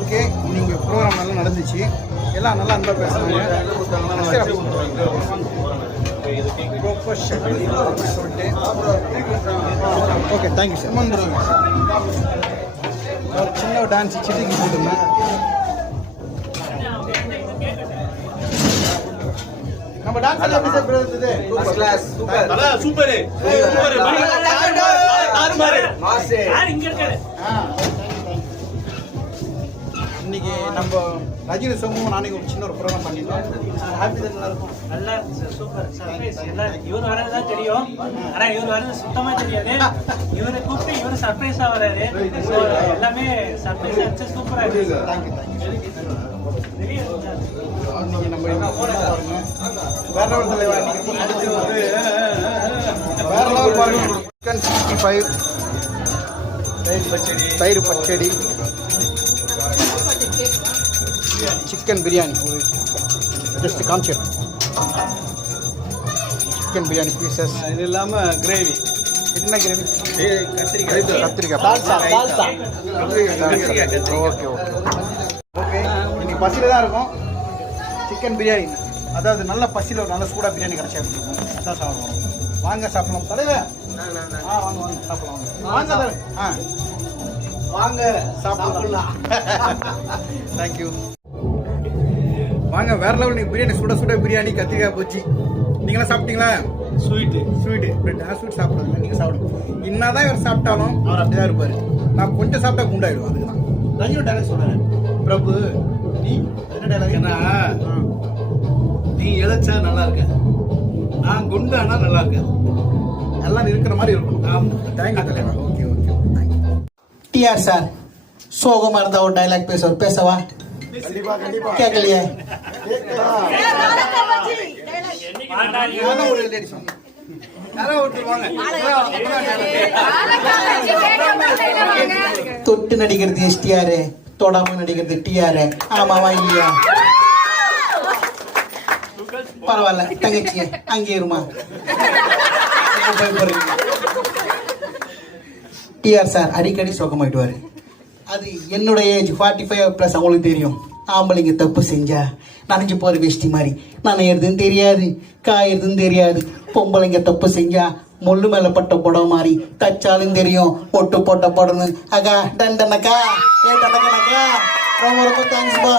Okay, நீங்கள் program நல்லா நடந்துச்சு, எல்லாம் நல்லா அன்பாக பேசுனாங்க. சொல்லிட்டு ஓகே, தேங்க்யூ சார். ஒரு சின்ன டான்ஸ் சிட்டிக்கு போட்டுருந்தேன். நம்ம டான்ஸ் எப்படி சார் இருந்தது? சூப்பர். இன்னைக்கு நம்ம ரஜினி சமூகம் நாளைக்கு ஒரு சின்ன ஒரு ப்ரோக்ராம் பண்ணிட்டோம். ஹாப்பி தான், நல்லா இருக்கும். நல்லா இருந்துச்சு, சூப்பர் சர்ப்ரைஸ். எல்லாம் இவர் வரதுதான் தெரியும், ஆனா இவர் வரது சுத்தமா தெரியாது. இவரை கூப்பிட்டு இவரு சர்ப்ரைஸா வராரு. எல்லாமே சர்ப்ரைஸ் ஆச்சு, சூப்பரா இருக்கு. தேங்க்யூ. இன்னைக்கு நம்ம என்ன பாருங்க, வேற லெவல் தலைவா. வேற லெவல் பாருங்க. சிக்கன் 65, தயிர் பச்சடி, சிக்கன் பிரியாணி. ஜஸ்ட் காமிச்சிடும். சிக்கன் பிரியாணி பீசஸ், இது இல்லாம கிரேவி, என்ன கிரேவி? கத்திரிக்காய். ஓகே. இன்னைக்கு பசியில் தான் இருக்கும். சிக்கன் பிரியாணி, அதாவது நல்ல பசியில் ஒரு நல்ல சூடாக பிரியாணி கிடச்சா இருக்கும். அதான் சாப்பிடுவோம். வாங்க சாப்பிடலாம் தலைவர். வாங்க சாப்பிடலாம். வாங்க தலைவர். வாங்க சாப்பிடலாம். தேங்க்யூ. வாங்க, வேற லெவல். நீங்கள் பிரியாணி சுட பிரியாணி, கத்திரிக்காய் போச்சு. நீங்களாம் சாப்பிட்டீங்களா? ஸ்வீட்டு ஸ்வீட் சாப்பிடுங்க. நீங்கள் சாப்பிடுங்க. என்னதான் இவர் சாப்பிட்டாலும் அவர் அப்படிதான் இருப்பார். நான் கொஞ்சம் சாப்பிட்டா குண்டாயிடும். அதுக்கு தான் ரஜினி டைலாக் சொல்கிறேன். பிரபு, நீ என்ன டைலாக்? ஏன்னா நீ இழைச்சா நல்லா இருக்க, நான் குண்டானா நல்லா இருக்கேன். எல்லாம் இருக்கிற மாதிரி இருக்கணும். தேங்க்யூ தலைவா. ஓகே. டிஆர் சார் சோகமா இருந்தா ஒரு டைலாக் பேசவா? கண்டிப்பா கேட்கலையே. தொட்டு நடிக்கிறது எஸ்டிஆர், தொடாம நடிக்கிறது டிஆர். ஆமாவா இல்லையா? பரவாயில்ல தங்கச்சிங்க, அங்கே இருமா. டிஆர் சார் அடிக்கடி சோகமாயிடுவாரு. அது என்னோட ஏஜ் 45+. அவங்களுக்கு தெரியும், ஆம்பளைங்க தப்பு செஞ்சா நனைஞ்சு போற வேஷ்டி மாதிரி நனையிறதுன்னு தெரியாது, காயறதுன்னு தெரியாது. பொம்பளைங்க தப்பு செஞ்சா முள்ளு மேல பட்ட புடவை மாதிரி தச்சாலும் தெரியும், ஒட்டு போட்ட புடணும். அக்கா டண்டனக்கா, டண்டனக்கா. ரொம்ப தேங்க்ஸ்பா.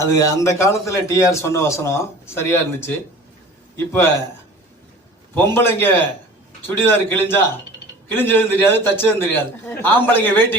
அது அந்த காலத்துல டிஆர் சொன்ன வசனம் சரியா இருந்துச்சு. இப்ப பொம்பளைங்க சுடிதார் கிழிஞ்சதும் தெரியாது, தச்சதும் தெரியாது. ஆம்பளைங்க வேட்டி